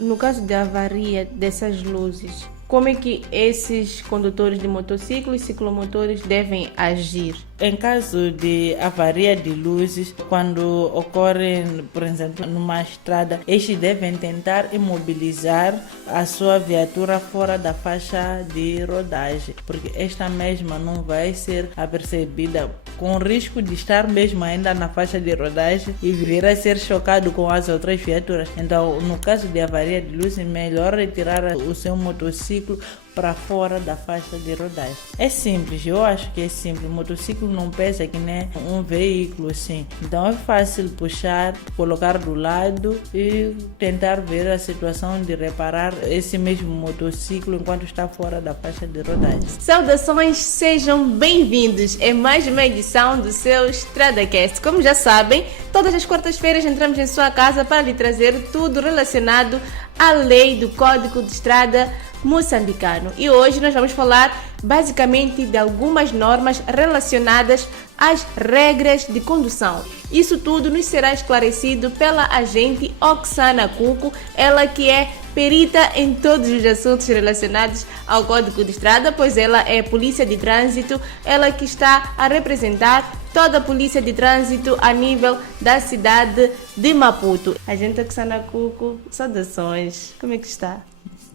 No caso da avaria dessas luzes, como é que esses condutores de motociclos e ciclomotores devem agir? Em caso de avaria de luzes, quando ocorre, por exemplo, numa estrada, estes devem tentar imobilizar a sua viatura fora da faixa de rodagem, porque esta mesma não vai ser apercebida, com risco de estar mesmo ainda na faixa de rodagem e vir a ser chocado com as outras viaturas. Então, no caso de avaria de luzes, é melhor retirar o seu motociclo para fora da faixa de rodagem. É simples, eu acho que é simples. O motociclo não pesa que nem um veículo assim. Então é fácil puxar, colocar do lado e tentar ver a situação de reparar esse mesmo motociclo enquanto está fora da faixa de rodagem. Saudações, sejam bem-vindos em mais uma edição do seu StradaCast. Como já sabem, todas as quartas-feiras entramos em sua casa para lhe trazer tudo relacionado à lei do Código de Estrada moçambicano. E hoje nós vamos falar basicamente de algumas normas relacionadas às regras de condução. Isso tudo nos será esclarecido pela agente Oksana Cuco, ela que é perita em todos os assuntos relacionados ao Código de Estrada, pois ela é polícia de trânsito, ela que está a representar toda a polícia de trânsito a nível da cidade de Maputo. Agente Oksana Cuco, saudações, como é que está?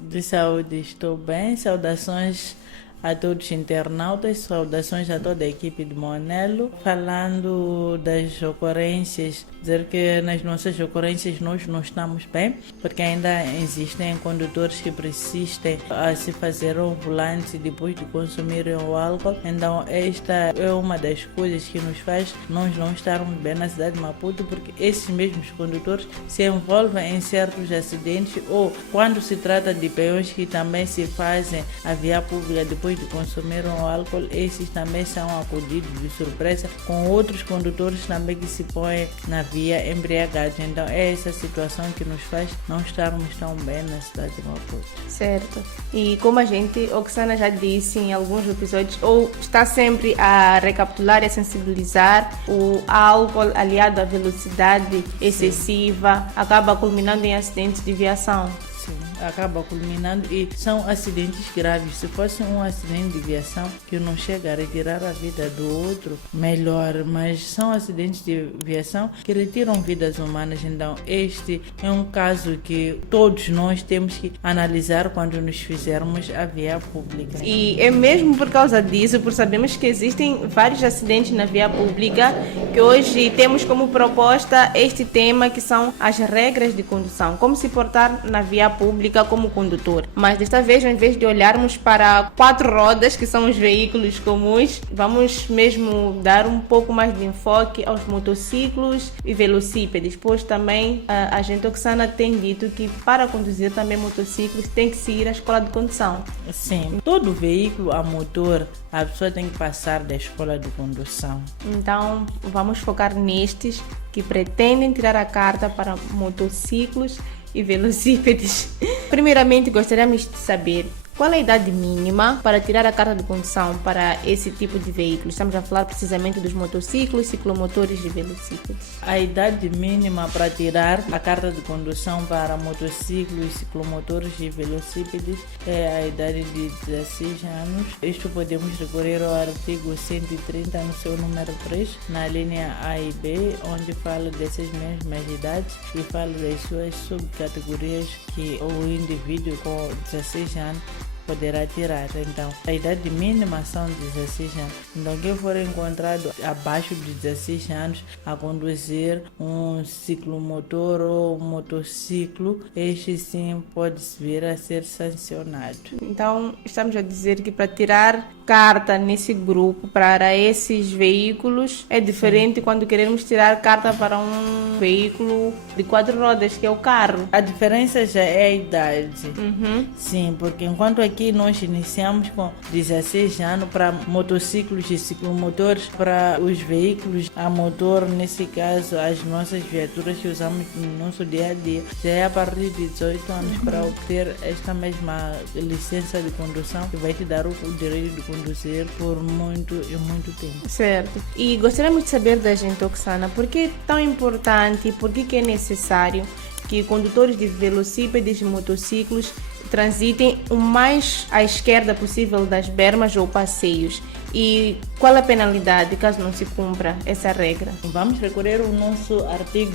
De saúde, estou bem. Saudações a todos os internautas, saudações a toda a equipe de Monelo. Falando das ocorrências, dizer que nas nossas ocorrências nós não estamos bem, porque ainda existem condutores que persistem a se fazer ao volante depois de consumirem o álcool. Então esta é uma das coisas que nos faz nós não estarmos bem na cidade de Maputo, porque esses mesmos condutores se envolvem em certos acidentes, ou quando se trata de peões que também se fazem a via pública depois de consumir o álcool, esses também são acudidos de surpresa com outros condutores também que se põem na via embriagados. Então é essa situação que nos faz não estarmos tão bem na cidade de Maputo. Certo. E como a gente, Oksana já disse em alguns episódios, ou está sempre a recapitular e a sensibilizar, o álcool aliado à velocidade excessiva acaba culminando em acidentes de viação. Acaba culminando e são acidentes graves. Se fosse um acidente de viação que não chega a retirar a vida do outro, melhor, mas são acidentes de viação que retiram vidas humanas. Então este é um caso que todos nós temos que analisar quando nos fizermos a via pública. E é mesmo por causa disso, por sabermos que existem vários acidentes na via pública, que hoje temos como proposta este tema, que são as regras de condução, como se portar na via pública como condutor. Mas desta vez, ao invés de olharmos para 4 rodas, que são os veículos comuns, vamos mesmo dar um pouco mais de enfoque aos motociclos e velocípedes, pois também a agente Oksana tem dito que para conduzir também motociclos tem que seguir a escola de condução. Sim, todo veículo a motor a pessoa tem que passar da escola de condução. Então vamos focar nestes que pretendem tirar a carta para motociclos e velocípedes. Primeiramente, gostaríamos de saber qual é a idade mínima para tirar a carta de condução para esse tipo de veículo. Estamos a falar precisamente dos motociclos, ciclomotores e velocípedes. A idade mínima para tirar a carta de condução para motociclos, ciclomotores e velocípedes é a idade de 16 anos. Isto podemos recorrer ao artigo 130 no seu número 3, na linha A e B, onde fala dessas mesmas idades e fala das suas subcategorias que o indivíduo com 16 anos poderá tirar. Então, a idade mínima são 16 anos. Então, quem for encontrado abaixo de 16 anos a conduzir um ciclomotor ou um motociclo, este sim pode vir a ser sancionado. Então, estamos a dizer que para tirar carta nesse grupo, para esses veículos, é diferente quando queremos tirar carta para um veículo de 4 rodas, que é o carro. A diferença já é a idade. Uhum. Sim, porque enquanto aqui nós iniciamos com 16 anos para motociclos e ciclomotores, para os veículos a motor, nesse caso as nossas viaturas que usamos no nosso dia a dia, já é a partir de 18 anos para obter esta mesma licença de condução, que vai te dar o direito de conduzir por muito e muito tempo. Certo. E gostaríamos de saber da gente, Oksana, por que é tão importante, por que é necessário que condutores de velocípedes e motociclos transitem o mais à esquerda possível das bermas ou passeios. E qual a penalidade caso não se cumpra essa regra? Vamos recorrer ao nosso artigo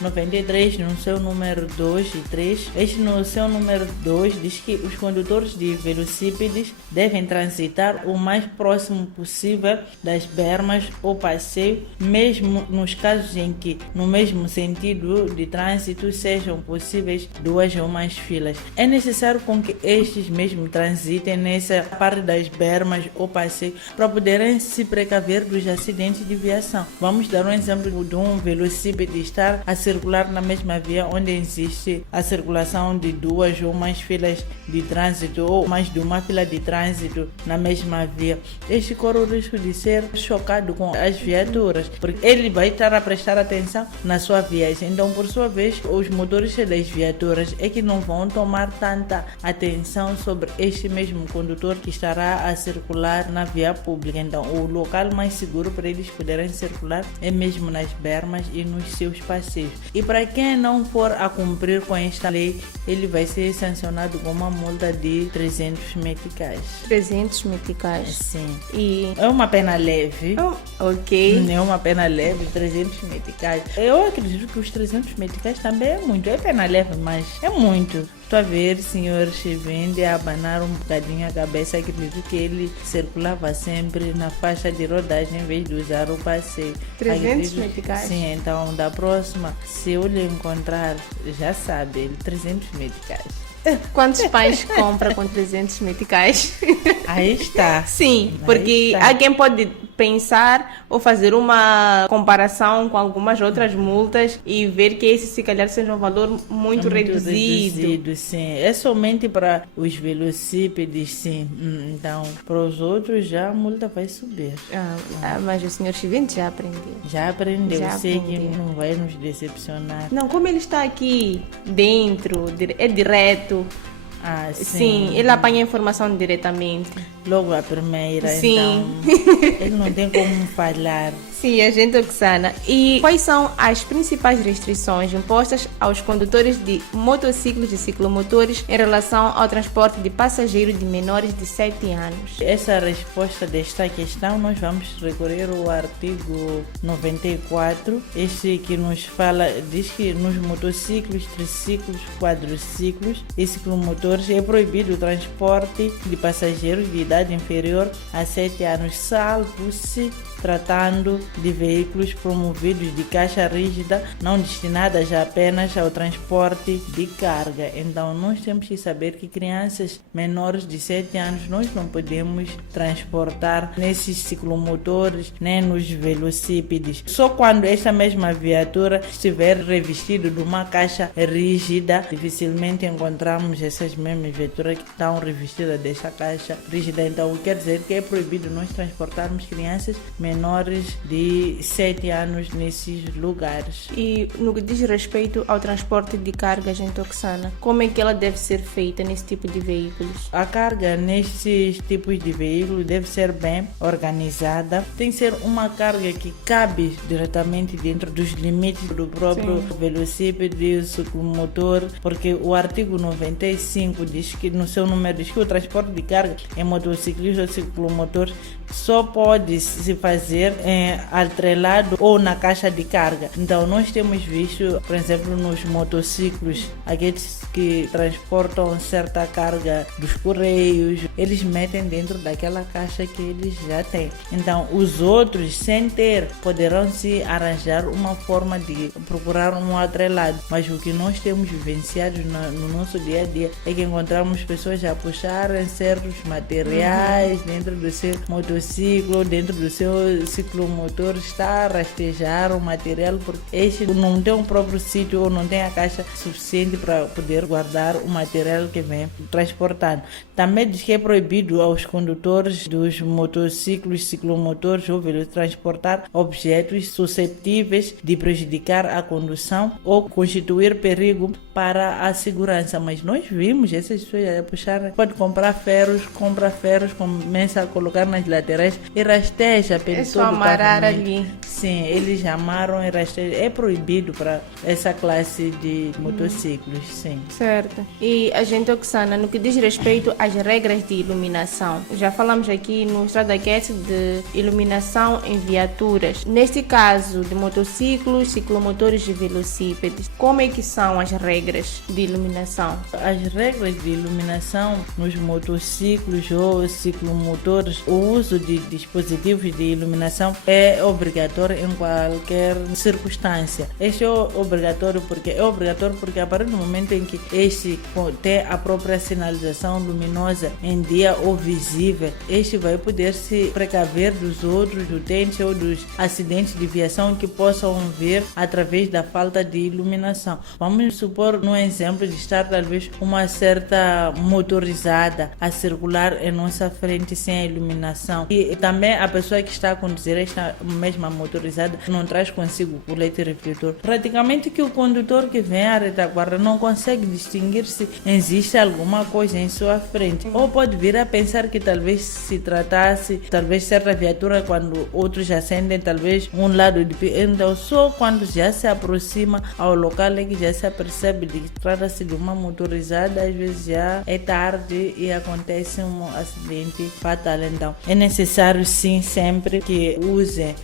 93, no seu número 2 e 3. Este, no seu número 2, diz que os condutores de velocípedes devem transitar o mais próximo possível das bermas ou passeio, mesmo nos casos em que, no mesmo sentido de trânsito, sejam possíveis duas ou mais filas. É necessário com que estes mesmo transitem nessa parte das bermas ou passeio para poderem se precaver dos acidentes de viação. Vamos dar um exemplo de um velocípede estar a circular na mesma via onde existe a circulação de duas ou mais filas de trânsito ou mais de uma fila de trânsito na mesma via. Este corre o risco de ser chocado com as viaturas, porque ele vai estar a prestar atenção na sua viagem. Então, por sua vez, os motoristas das viaturas é que não vão tomar tanta atenção sobre este mesmo condutor que estará a circular na via pública. Então, o local mais seguro para eles poderem circular é mesmo nas bermas e nos seus passeios. E para quem não for a cumprir com esta lei, ele vai ser sancionado com uma multa de 300 meticais. 300 meticais? Sim. E é uma pena leve. Ok. É uma pena leve, 300 meticais. Eu acredito que os 300 meticais também é muito. É pena leve, mas é muito. Estou a ver o senhor Chivende a abanar um bocadinho a cabeça. Acredito que ele circulava sempre na faixa de rodagem em vez de usar o passeio. 300 meticais? Sim, então da próxima, se eu lhe encontrar, já sabe, ele 300 meticais. Quantos pães compra com 300 meticais? Aí está. Sim, porque alguém pode pensar ou fazer uma comparação com algumas outras multas e ver que esse se calhar seja um valor muito reduzido. Sim, é somente para os velocípedes, sim. Então, para os outros já a multa vai subir. Mas o senhor Chivente já aprendeu. Já aprendeu, sei que não vai nos decepcionar. Não, como ele está aqui dentro, é direto. Sim, ele apanha a informação diretamente. Logo a primeira, sim. Então ele não tem como falhar. Sim, agente Oxana. E quais são as principais restrições impostas aos condutores de motociclos e ciclomotores em relação ao transporte de passageiros de menores de 7 anos? Essa resposta desta questão nós vamos recorrer ao artigo 94, este que nos fala, diz que nos motociclos, triciclos, quadriciclos e ciclomotores é proibido o transporte de passageiros de idade inferior a 7 anos, salvo se tratando de veículos promovidos de caixa rígida não destinadas apenas ao transporte de carga. Então nós temos que saber que crianças menores de 7 anos nós não podemos transportar nesses ciclomotores nem nos velocípedes. Só quando esta mesma viatura estiver revestida de uma caixa rígida, dificilmente encontramos essas mesmas viaturas que estão revestidas dessa caixa rígida. Então quer dizer que é proibido nós transportarmos crianças menores de 7 anos nesses lugares. E no que diz respeito ao transporte de cargas em Oxana, como é que ela deve ser feita nesse tipo de veículos? A carga nesses tipos de veículos deve ser bem organizada. Tem que ser uma carga que cabe diretamente dentro dos limites do próprio velocípede, o ciclomotor, porque o artigo 95 diz que no seu número diz que o transporte de carga em motociclistas ou ciclomotores só pode se fazer atrelado ou na caixa de carga. Então nós temos visto, por exemplo, nos motociclos, aqueles que transportam certa carga dos correios, eles metem dentro daquela caixa que eles já têm. Então os outros, sem ter, poderão se arranjar uma forma de procurar um atrelado. Mas o que nós temos vivenciado no nosso dia a dia é que encontramos pessoas a puxarem certos materiais dentro do seu motociclo, dentro do seu ciclomotor, está a rastejar o material porque este não tem um próprio sítio ou não tem a caixa suficiente para poder guardar o material que vem transportando. Também diz que é proibido aos condutores dos motociclos, ciclomotores ou veículos transportar objetos suscetíveis de prejudicar a condução ou constituir perigo para a segurança. Mas nós vimos essas pessoas a puxar, pode compra ferros, começa a colocar nas laterais e rasteja, É só todo o amarrar carro. ali. Sim, eles amaram e rastreiam. É proibido para essa classe de motociclos, sim. Certo. E a gente, Oxana, no que diz respeito às regras de iluminação, já falamos aqui no StradaCast de iluminação em viaturas. Neste caso de motociclos, ciclomotores e velocípedes, como é que são as regras de iluminação? As regras de iluminação nos motociclos ou ciclomotores, o uso de dispositivos de iluminação é obrigatório em qualquer circunstância. Este é obrigatório porque a partir do momento em que este tem a própria sinalização luminosa em dia ou visível, este vai poder se precaver dos outros utentes ou dos acidentes de viação que possam vir através da falta de iluminação. Vamos supor, no exemplo de estar talvez uma certa motorizada a circular em nossa frente sem a iluminação, e também a pessoa que está a conduzir esta mesma motorizada não traz consigo o colete refletor. Praticamente que o condutor que vem à retaguarda não consegue distinguir se existe alguma coisa em sua frente, ou pode vir a pensar que talvez se tratasse, talvez certa viatura quando outros acendem, talvez um lado de pé. Então só quando já se aproxima ao local é que já se apercebe de que trata-se de uma motorizada, às vezes já é tarde e acontece um acidente fatal. Então é necessário sim sempre que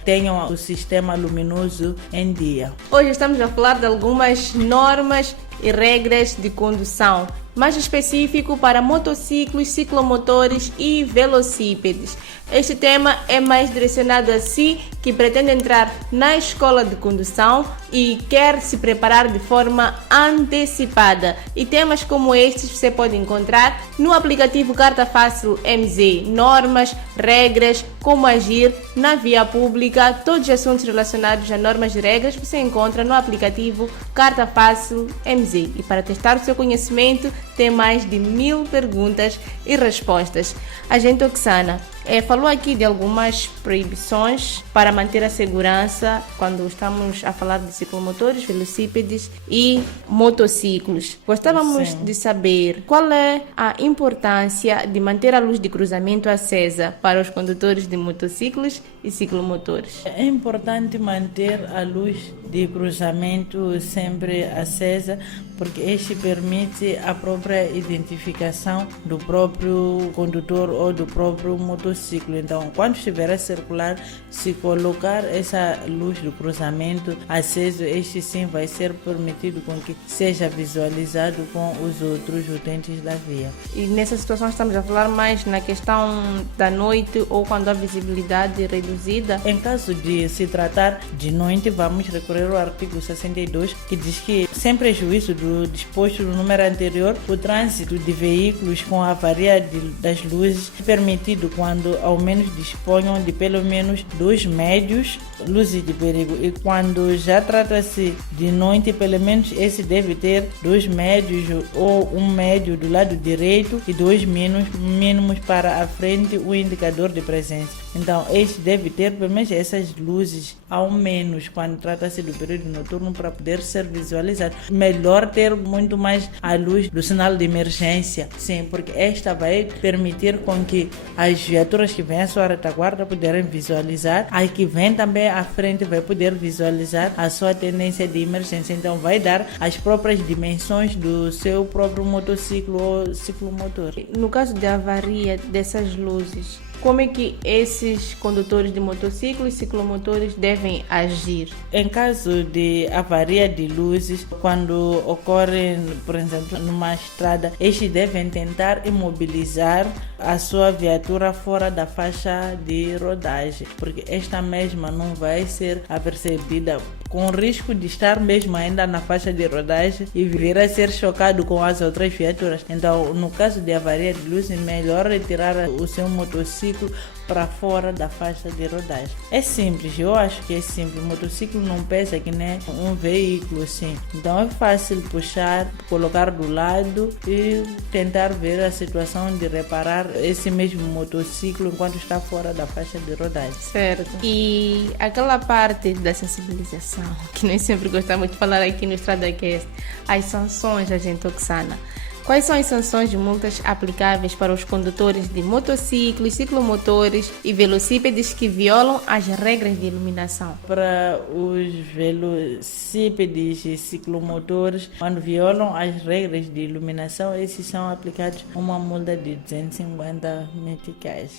tenham o sistema luminoso em dia. Hoje estamos a falar de algumas normas e regras de condução, mais específico para motociclos, ciclomotores e velocípedes. Este tema é mais direcionado a si que pretende entrar na escola de condução e quer se preparar de forma antecipada. E temas como estes você pode encontrar no aplicativo Carta Fácil MZ. Normas, regras, como agir na via pública, todos os assuntos relacionados a normas e regras você encontra no aplicativo Carta Fácil MZ. E para testar o seu conhecimento, tem mais de 1000 perguntas e respostas. Agente Oxana, falou aqui de algumas proibições para manter a segurança quando estamos a falar de ciclomotores, velocípedes e motociclos. Gostávamos Sim. de saber qual é a importância de manter a luz de cruzamento acesa para os condutores de motociclos e ciclomotores. É importante manter a luz de cruzamento sempre acesa, porque este permite a própria identificação do próprio condutor ou do próprio motociclo. Então, quando estiver a circular, se colocar essa luz do cruzamento aceso, este sim vai ser permitido com que seja visualizado com os outros utentes da via. E nessa situação estamos a falar mais na questão da noite ou quando a visibilidade é reduzida. Em caso de se tratar de noite, vamos recorrer ao artigo 62, que diz que, sem prejuízo do disposto no número anterior, o trânsito de veículos com avaria das luzes é permitido quando ao menos disponham de pelo menos 2 médios luzes de perigo, e quando já trata-se de noite, pelo menos esse deve ter 2 médios ou um médio do lado direito e 2 mínimos para a frente, o indicador de presença. Então este deve ter pelo menos essas luzes ao menos quando trata-se do período noturno para poder ser visualizado. Melhor ter muito mais a luz do sinal de emergência, sim, porque esta vai permitir com que as viaturas que vêm à sua retaguarda poderem visualizar, as que vêm também à frente vai poder visualizar a sua tendência de emergência. Então vai dar as próprias dimensões do seu próprio motociclo ou ciclomotor. No caso de avaria dessas luzes, como é que esses condutores de motociclos e ciclomotores devem agir? Em caso de avaria de luzes, quando ocorre, por exemplo, numa estrada, estes devem tentar imobilizar a sua viatura fora da faixa de rodagem, porque esta mesma não vai ser apercebida, com risco de estar mesmo ainda na faixa de rodagem e vir a ser chocado com as outras viaturas. Então, no caso de avaria de luz, é melhor retirar o seu motociclo para fora da faixa de rodagem. É simples, eu acho que é simples. O motociclo não pesa que nem um veículo assim. Então é fácil puxar, colocar do lado e tentar ver a situação de reparar esse mesmo motociclo enquanto está fora da faixa de rodagem. Certo. E aquela parte da sensibilização, que nós sempre gostamos de falar aqui no StradaCast, as sanções, agente Oxana. Quais são as sanções de multas aplicáveis para os condutores de motociclos, ciclomotores e velocípedes que violam as regras de iluminação? Para os velocípedes e ciclomotores, quando violam as regras de iluminação, esses são aplicados uma multa de 250 meticais,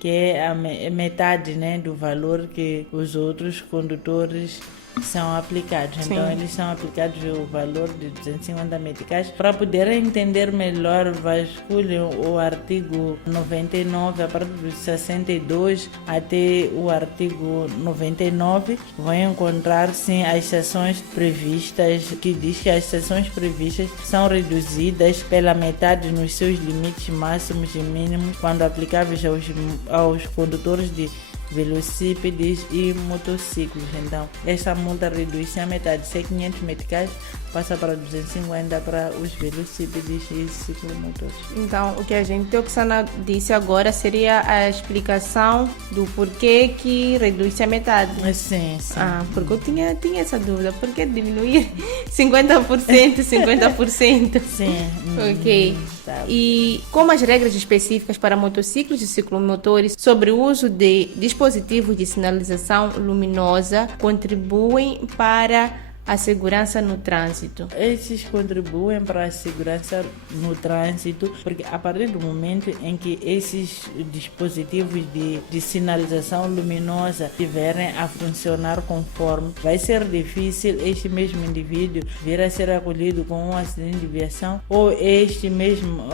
que é a metade, né, do valor que os outros condutores são aplicados. Sim. Então eles são aplicados o valor de 250 meticais. Para poderem entender melhor, vasculhem o artigo 99, a partir do 62 até o artigo 99, vão encontrar sim as sanções previstas, que diz que as sanções previstas são reduzidas pela metade nos seus limites máximos e mínimos quando aplicáveis aos condutores de velocípedes e motociclos. Então, essa multa reduz-se à metade, se é 500 meticais, passa para 250 para os velocípedes e ciclomotores. Então, o que a gente, Oksana, disse agora seria a explicação do porquê que reduz-se a metade. Sim, sim. Porque eu tinha essa dúvida, por que diminuir 50%, 50%? Sim. Ok. Tá. E como as regras específicas para motociclos e ciclomotores sobre o uso de dispositivos de sinalização luminosa contribuem para a segurança no trânsito? Esses contribuem para a segurança no trânsito, porque a partir do momento em que esses dispositivos de sinalização luminosa estiverem a funcionar conforme, vai ser difícil este mesmo indivíduo vir a ser acolhido com um acidente de viação, ou este mesmo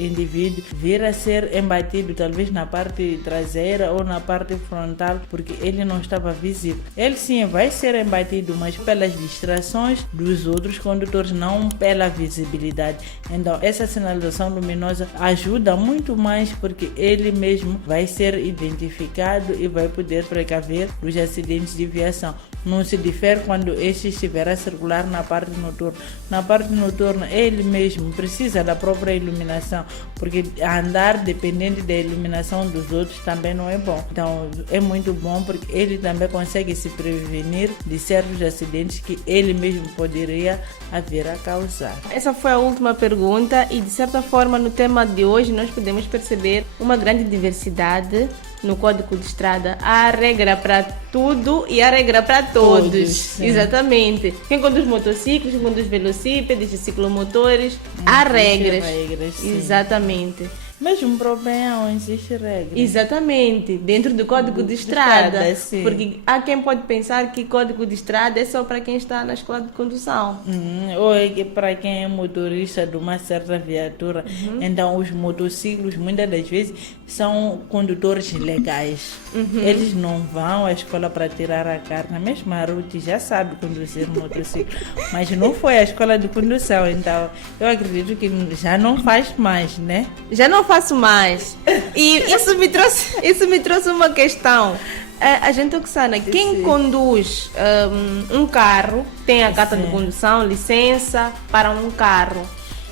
indivíduo vir a ser embatido talvez na parte traseira ou na parte frontal, porque ele não estava visível. Ele sim vai ser embatido, mas pelas distrações dos outros condutores, não pela visibilidade. Então, essa sinalização luminosa ajuda muito mais, porque ele mesmo vai ser identificado e vai poder precaver dos acidentes de viação. Não se difere quando este estiver a circular na parte noturna. Na parte noturna, ele mesmo precisa da própria iluminação, porque andar dependente da iluminação dos outros também não é bom. Então, é muito bom porque ele também consegue se prevenir de certos acidentes que ele mesmo poderia vir a causar. Essa foi a última pergunta e, de certa forma, no tema de hoje nós podemos perceber uma grande diversidade no Código de Estrada. Há regra para tudo e há regra para todos. Exatamente. Quem conduz motociclos, quem conduz velocípedes e ciclomotores, há regras. Exatamente. Mas um problema onde existe regra. Exatamente, dentro do Código de Estrada. Porque há quem pode pensar que Código de Estrada é só para quem está na escola de condução. Ou é para quem é motorista de uma certa viatura. Então, os motociclos, muitas das vezes, são condutores legais. Eles não vão à escola para tirar a carta. Mesmo a Ruth já sabe conduzir motociclo, mas não foi à escola de condução. Então, eu acredito que já não faz mais, né? Já não faço mais. E isso me trouxe uma questão. A gente, Oksana, quem conduz um carro, tem a carta de condução, licença para um carro,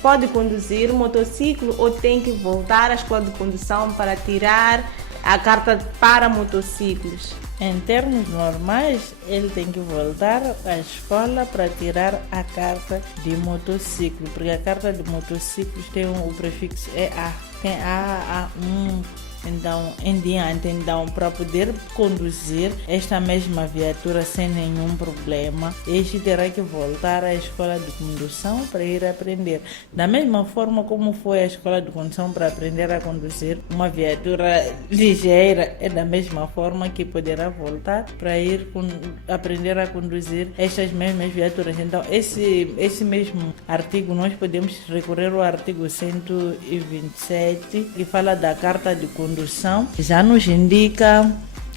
pode conduzir motociclo ou tem que voltar à escola de condução para tirar a carta para motociclos? Em termos normais, ele tem que voltar à escola para tirar a carta de motociclo, porque a carta de motociclos tem o prefixo EA, tem A1, então em diante. Então, para poder conduzir esta mesma viatura sem nenhum problema, este terá que voltar à escola de condução para ir aprender. Da mesma forma como foi à escola de condução para aprender a conduzir uma viatura ligeira, é da mesma forma que poderá voltar para ir aprender a conduzir estas mesmas viaturas. Então, esse mesmo artigo, nós podemos recorrer ao artigo 127, que fala da carta de condução. Já nos indica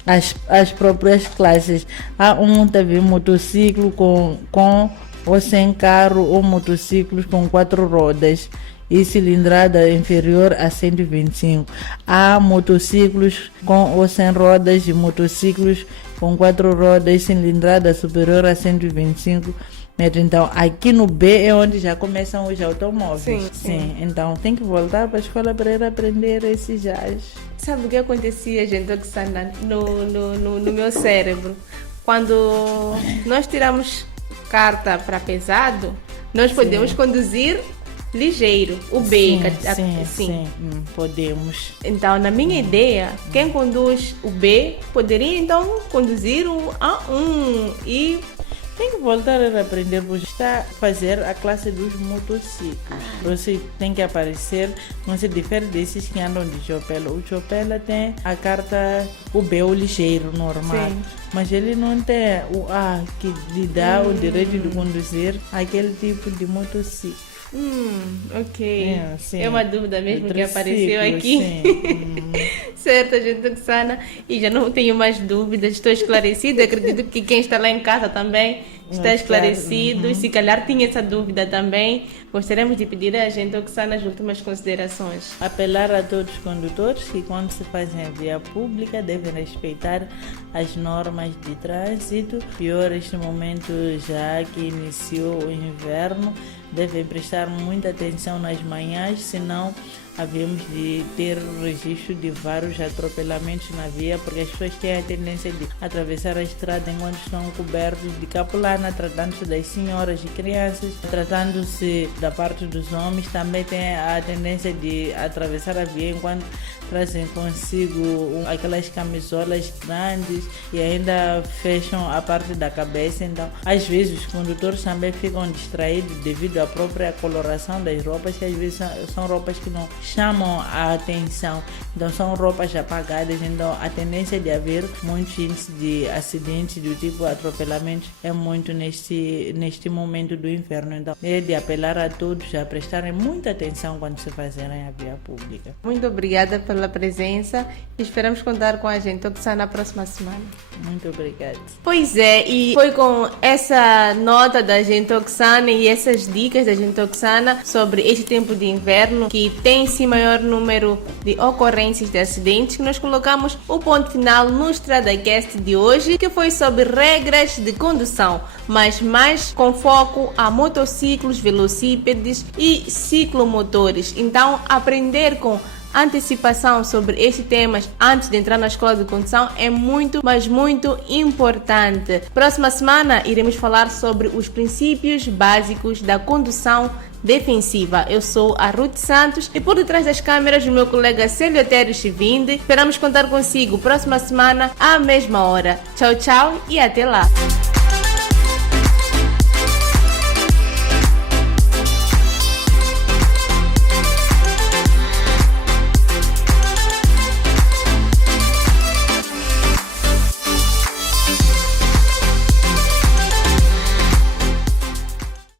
as próprias classes. Há teve motociclo com ou sem carro, ou motociclos com 4 rodas e cilindrada inferior a 125. Há motociclos com ou sem rodas e motociclos com 4 rodas e cilindrada superior a 125 metros. Então, aqui no B é onde já começam os automóveis. Sim. Então, tem que voltar para a escola para ir aprender esses jazz. Sabe o que acontecia, gente, Oksana, no meu cérebro? Quando nós tiramos carta para pesado, nós podemos conduzir ligeiro, o B. Sim, podemos. Então, na minha ideia, quem conduz o B poderia então conduzir o A1 e tem que voltar a aprender, porque está a fazer a classe dos motociclos. Você tem que aparecer, não se difere desses que andam de chopela. O chopela tem a carta, o B, o ligeiro, normal. Sim. Mas ele não tem o A, que lhe dá o direito de conduzir aquele tipo de motociclo. Ok. Sim. É uma dúvida mesmo que Triciclo, apareceu aqui. Sim. Certo, gente Oksana. E já não tenho mais dúvidas, estou esclarecida. Acredito que quem está lá em casa também está esclarecido. E se calhar tinha essa dúvida também. Gostaríamos de pedir a gente Oksana as últimas considerações. Apelar a todos os condutores que, quando se fazem via pública, devem respeitar as normas de trânsito. Pior este momento, já que iniciou o inverno, devem prestar muita atenção nas manhãs, senão havíamos de ter registro de vários atropelamentos na via, porque as pessoas têm a tendência de atravessar a estrada enquanto estão cobertos de capulana, tratando-se das senhoras e crianças, tratando-se da parte dos homens, também tem a tendência de atravessar a via enquanto trazem consigo aquelas camisolas grandes e ainda fecham a parte da cabeça. Então, às vezes, os condutores também ficam distraídos devido à própria coloração das roupas, que às vezes são roupas que não chamam a atenção. Então, são roupas apagadas. Então, a tendência de haver muitos índices de acidentes do tipo atropelamento é muito neste momento do inverno. Então, é de apelar a todos a prestarem muita atenção quando se fazerem a via pública. Muito obrigada pela presença e esperamos contar com a gente Oksana na próxima semana. Muito obrigada. Pois é, e foi com essa nota da gente Oksana e essas dicas da gente Oksana sobre este tempo de inverno que tem-se maior número de ocorrências de acidentes que nós colocamos o ponto final no StradaCast de hoje, que foi sobre regras de condução, mas mais com foco a motociclos, velocípedes e ciclomotores. Então, aprender com antecipação sobre estes temas antes de entrar na escola de condução é muito, mas muito importante. Próxima semana iremos falar sobre os princípios básicos da condução defensiva. Eu sou a Ruth Santos e por detrás das câmeras o meu colega Celiotério Chivinde. Esperamos contar consigo próxima semana à mesma hora. Tchau, tchau e até lá!